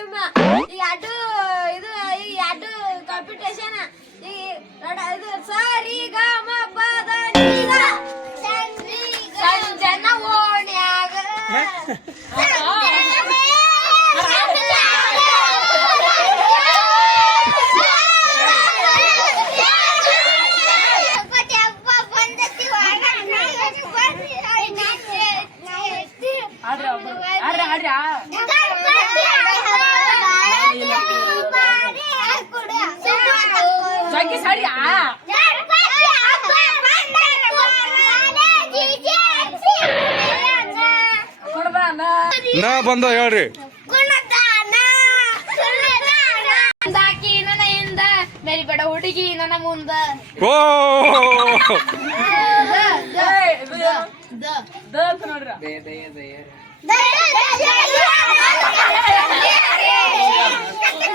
ಈ ಎರಡು ಇದು ಎರಡು ಕಾಂಪಿಟೇಷನ್ ಈ ಇದು ಸರಿ ಗ ಮ ಪ ಜಗ್ಗಿ ಸರಿ ಆ. ಕೊಡ್ದಾನ. ನಾ ಬಂದ ಹೇಳ್ರಿ ಸಾಕಿ ನನ್ನ ಹಿಂದ ಮೇರಿ ಬೇಡ ಹುಡುಗಿ ನನ್ನ ಮುಂದ ಓ ಏಯ್, ಇದು ಏನು? ದ ಅಂತ ನೋಡ್ರಿ.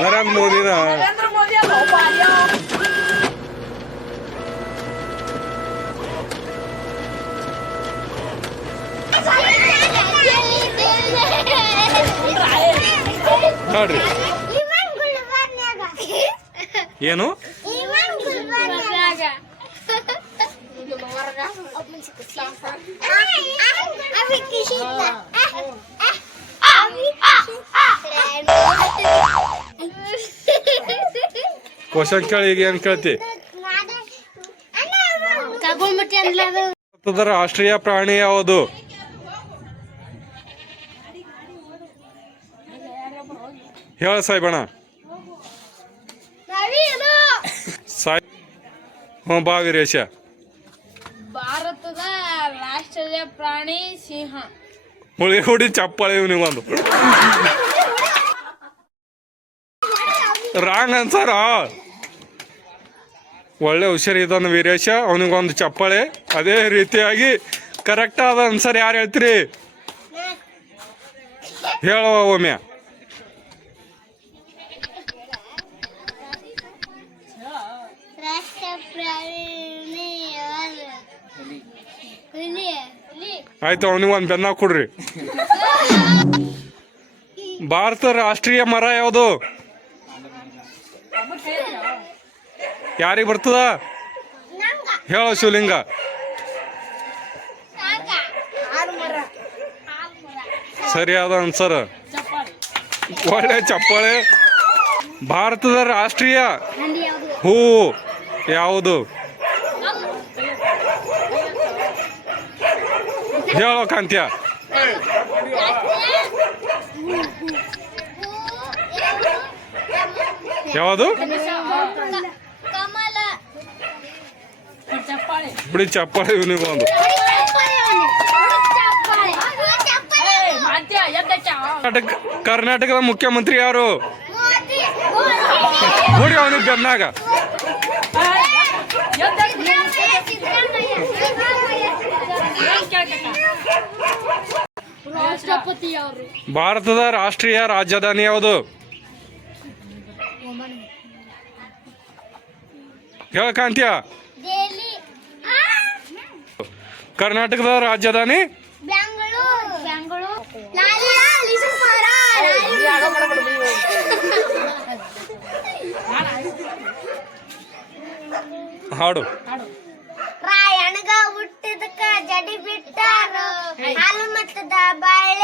ನರೇಂದ್ರ ಮೋದಿನ ನರೇಂದ್ರ ಮೋದಿ ಅಲ್ಲ ಬಾಡ್ಯೋ ನೋಡ್ರಿ ಇವನ್ ಗುಲ್ಬರ್ನ್ಯಾಗ ಏನು ಇವನ್ ಗುಲ್ಬರ್ನ್ಯಾಗ ಅವಿ ಕಿಶಿತ ಅವಿ ಕ್ವಶನ್ ಕೇಳಿ ಈಗ ಏನ್ ಕೇಳ್ತಿ? ರಾಷ್ಟ್ರೀಯ ಪ್ರಾಣಿ ಯಾವುದು? ಹೇಳ ಸಾಯ್ಬಣ್ಣ. ನವೀನು. ಸಾಯ್ ಹ್ಞೂ ಬಾ ವೀರೇಶ. ಭಾರತದ ರಾಷ್ಟ್ರೀಯ ಪ್ರಾಣಿ ಸಿಂಹ. ಹುಳಿ ಹುಡಿ ಚಪ್ಪಾಳೆ ಇವನಿಗೊಂದು. ರಾಂಗ್ ಅನ್ಸಾರ ಒಳ್ಳೆ ಹುಷಾರಿದ್ದಾನ ವೀರೇಶ, ಅವನಿಗೊಂದು ಚಪ್ಪಾಳೆ. ಅದೇ ರೀತಿಯಾಗಿ ಕರೆಕ್ಟ್ ಆದ ಅನ್ಸರ್ ಯಾರು ಹೇಳ್ತೀರಿ? ಹೇಳುವ ಒಮ್ಮೆ. ಆಯ್ತು, ಅವನಿಗೊಂದು ಬೆನ್ನ ಕೊಡ್ರಿ. ಭಾರತ ರಾಷ್ಟ್ರೀಯ ಮರ ಯಾವುದು? ಯಾರಿಗೆ ಬರ್ತದ? ಹೇಳೋ ಶಿವಲಿಂಗ. ಸರಿಯಾದ ಚಪ್ಪಾಳಿ ಒಳ್ಳೆ ಚಪ್ಪಾಳೆ. ಭಾರತದ ರಾಷ್ಟ್ರೀಯ ಹೂ ಯಾವುದು? ಹೇಳೋ ಕಾಂತ್ಯ. ಯಾವುದು? ಬಿಡಿ ಚಪ್ಪಾಳೆ ಕರ್ನಾಟಕ ಕರ್ನಾಟಕದ ಮುಖ್ಯಮಂತ್ರಿ ಯಾರು? ನೋಡಿ ಅವನಿಗೆ ಬೆನ್ನಾಗ ಭಾರತದ ರಾಷ್ಟ್ರೀಯ ರಾಜಧಾನಿ ಯಾವುದು? ಹೇಳ ಕಾಂತ್ಯ. ಕರ್ನಾಟಕದ ರಾಜಧಾನಿ ಹಾಡು. ರಾಯಣಗ ಹುಟ್ಟಿದಕ್ಕ ಜಡಿ ಬಿಟ್ಟಾರ ಹಾಲು ಮತ್ತದ ಬಾಳ್ಯಾಗ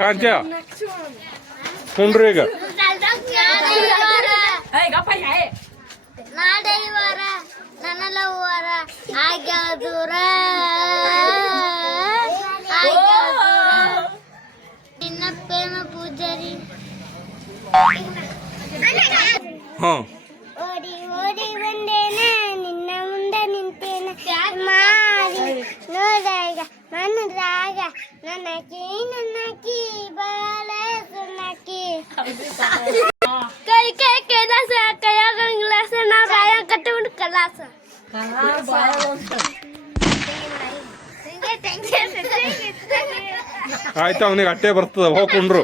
ಕಾಂತ್ಯ ಕುಂಡ್ರಿ ಈಗ ಏಯ್ ಗಪ್ಪ ಹೇ ನಾಡೈವರ ನನ್ನ ಲವ್ವರ ಆಗ್ಯಾವ ದೂರ ಆಗ್ಯಾವ ದೂರ. ನಿನ್ನ ಪ್ರೇಮ ಪೂಜಾರಿ ಹಾಂ ಕೈ ಕೈ ಕೈಲಾಸ ಕೈಯಾಗ ಗ್ಲಾಸ ನಾವು ರಾಯ ಕಟ್ಟಿಬಿಟ್ಟು ಕಲಾಸ ಆಯ್ತು, ಅವನಿಗೆ ಅಟ್ಟೆ ಬರ್ತದ ಹೋಗ್ಕೊಂಡ್ರು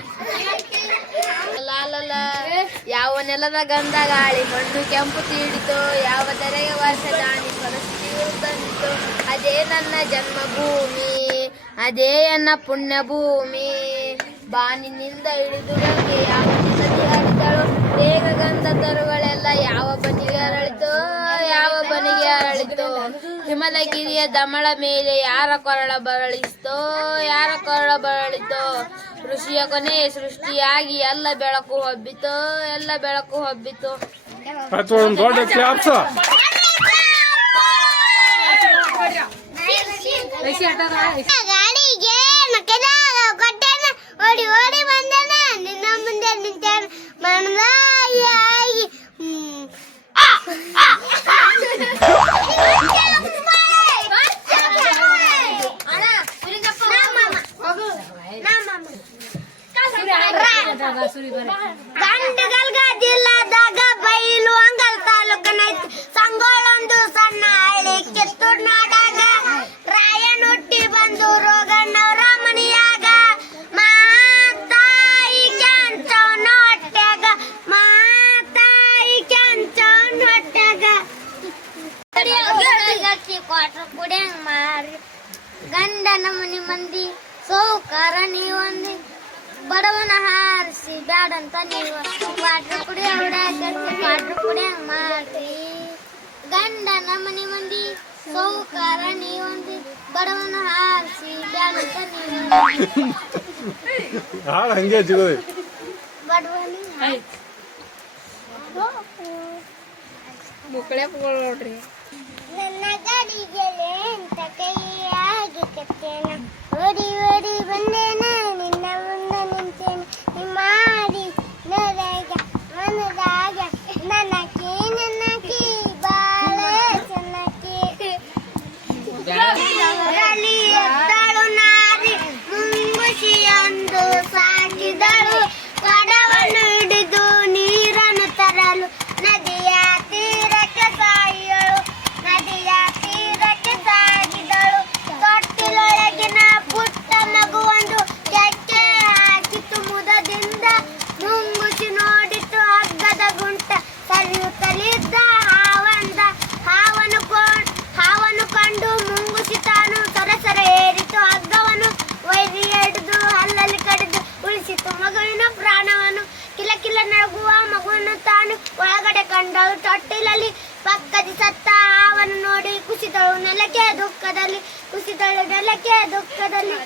ಯಾವ ನೆಲದ ಗಂಧ ಗಾಳಿ ಮಣ್ಣು ಕೆಂಪು ತೀಡಿತು, ಯಾವ ತೆರೆಗೆ ವರ್ಷ ದಾಣಿ ಪರಿಸ್ಥಿತಿಯು ಅದೇ ನನ್ನ ಜನ್ಮಭೂಮಿ, ಅದೇ ನನ್ನ ಪುಣ್ಯ ಭೂಮಿ ಬಾನಿನಿಂದ ಇಳಿದು ಯಾವ ಹರಿದಳು ಬೇಗ ಗಂಧ ತರುಗಳೆಲ್ಲ ಯಾವ ಬನಿಗೆ ಅರಳಿತು? ಯಾವ ಬನಿಗೆ ಅರಳಿತು? ಹಿಮಲಗಿರಿಯ ದಮಳ ಮೇಲೆ ಯಾರ ಕೊರಳ ಬರಳಿಸ್ತೋ ಯಾರ ಕೊರಳ ಬರಳಿತೋ ಋಷಿಯ ಕೊನೆ ಸೃಷ್ಟಿಯಾಗಿ ಎಲ್ಲ ಬೆಳಕು ಹಬ್ಬಿತು ಎಲ್ಲ ಬೆಳಕು ಹಬ್ಬಿತು. ಗಾಡಿಗೆ ಓಡಿ ಓಡಿ ಓಡಿ ജനിച്ചാൽ മനസ്സിലായി Nama, mama. Nah, ಹಾರಿಸಿ ಬ್ಯಾಡಂತ ನೀವು ಕ್ವಾಟ್ರ್ ಕುಡಿಯ ಹುಡುಗ ಕ್ವಾಟ್ರ್ ಕುಡಿಯಂಗ್ ಮಾಡ್ರಿ ಗಂಡನ ಮನಿ ಮಂದಿ ಸೌಕಾರ ನೀವೊಂದಿ ಬಡವನ ಹಾರಿಸಿ ಬ್ಯಾಡಂತ ನೀವು ಹಾಳು ಹಂಗೆ ಜಿಗೋದಿ ಬಡವನಿ ನನ್ನ ಗಾಡಿಗೆ ಅಂತ ಕೈಯಾಗಿ ಕತ್ತೇನ ಓಡಿ ಓಡಿ ಬಂದೇನ ನೋಡಿ ಕುಸಿದಳು ನೆಲಕ್ಕೆ ದುಃಖದಲ್ಲಿ ಕುಸಿದಳು ನೆಲಕ್ಕೆ ದುಃಖದಲ್ಲಿ